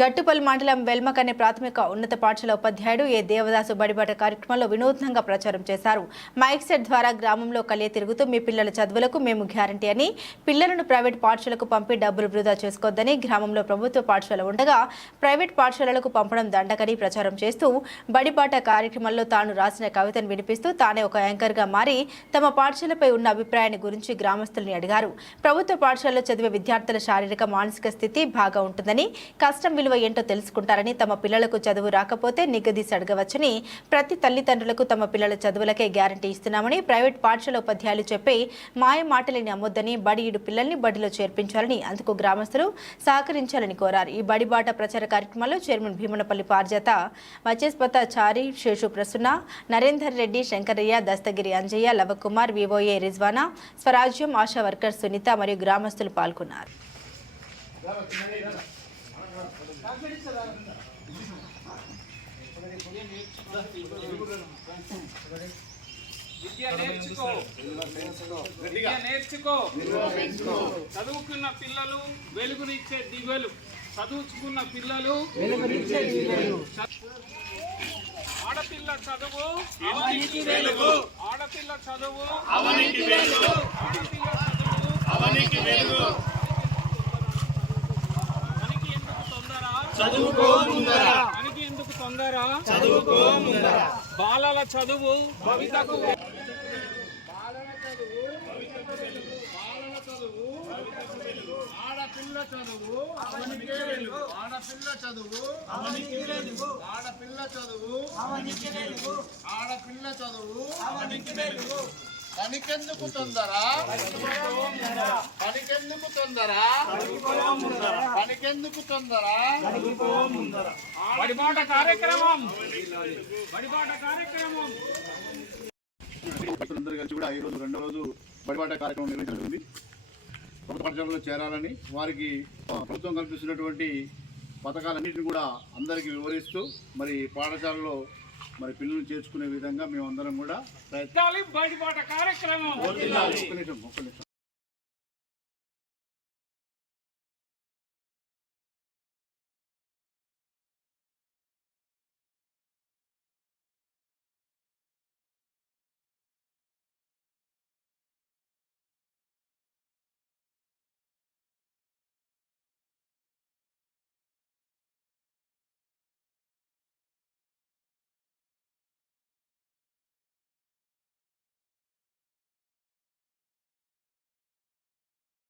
గట్టుపల్లి మండలం వెల్మకనే ప్రాథమిక ఉన్నత పాఠశాల ఉపాధ్యాయుడు ఏ దేవదాసు బడిబాట కార్యక్రమంలో వినూత్నంగా ప్రచారం చేశారు. మైక్ సెట్ ద్వారా గ్రామంలో కలియ తిరుగుతూ మీ పిల్లల చదువులకు మేము గ్యారంటీ అని పిల్లలను ప్రైవేట్ పాఠశాలకు పంపి డబ్బులు వృధా చేసుకోవద్దని గ్రామంలో ప్రభుత్వ పాఠశాల ఉండగా ప్రైవేట్ పాఠశాలలకు పంపడం దండకని ప్రచారం చేస్తూ బడిబాట కార్యక్రమంలో తాను రాసిన కవితను వినిపిస్తూ తానే ఒక యాంకర్గా మారి తమ పాఠశాలపై ఉన్న అభిప్రాయాన్ని గురించి గ్రామస్తుల్ని అడిగారు. ప్రభుత్వ పాఠశాలలో చదివే విద్యార్థుల శారీరక మానసిక స్థితి బాగా ఉంటుందని కష్టం విలువ ఏంటో తెలుసుకుంటారని తమ పిల్లలకు చదువు రాకపోతే నిగదీసి అడగవచ్చని ప్రతి తల్లిదండ్రులకు తమ పిల్లల చదువులకే గ్యారంటీ ఇస్తున్నామని ప్రైవేట్ పాఠశాల ఉపాధ్యాయులు చెప్పి మాయ మాటలని నమ్మొద్దని బడియుడు పిల్లల్ని బడిలో చేర్పించాలని అందుకు గ్రామస్తులు సహకరించాలని కోరారు. ఈ బడిబాట ప్రచార కార్యక్రమంలో చైర్మన్ భీమనపల్లి పార్జత మచేస్పత చారి శేషు ప్రసున్న నరేందర్ రెడ్డి శంకరయ్య దస్తగిరి అంజయ్య లవకుమార్ వివోఏ రిజ్వానా స్వరాజ్యం ఆశా వర్కర్ సునీత మరియు గ్రామస్తులు పాల్గొన్నారు. విద్య నేర్చుకో. విద్య నేర్చుకో. చదువుకున్న పిల్లలు వెలుగునిచ్చే దివ్యలు చదువుకున్న పిల్లలు ఆడపిల్ల చదువు. అవనికి వెలుగు. ఆడపిల్ల చదువు. అవనికి వెలుగు. ఆడపిల్ల చదువు. అవనికి వెలుగు పనికి ఎందుకు తొందర చదువుకో ముందర ఎందుకు తొందర? చదువుకో ముందర బాలల చదువు భవితకు ఆడపిల్ల చదువు అవనికే వెలుగు ఆడపిల్ల చదువు అవనికి వెలుగు ఆడపిల్ల చదువు అవనికి వెలుగు ఆడపిల్ల చదువు. అవనికి వెలుగు పనికెందుకు తొందర పనికెందుకు తొందర? పనికెందుకు తొందర? బడిబాట కార్యక్రమం. బడిబాట కార్యక్రమం. అందరూ కలిసి కూడా ఈ రోజు రెండో రోజు బడిబాట కార్యక్రమం నిర్వహించడం జరిగింది. ప్రభుత్వ పాఠశాలలో చేరాలని వారికి ప్రభుత్వం కల్పిస్తున్నటువంటి పథకాలన్నింటినీ కూడా అందరికీ వివరిస్తూ మరి పాఠశాలలో మరి పిల్లలు చేర్చుకునే విధంగా మేమందరం కూడా ప్రయత్నం కార్యక్రమం.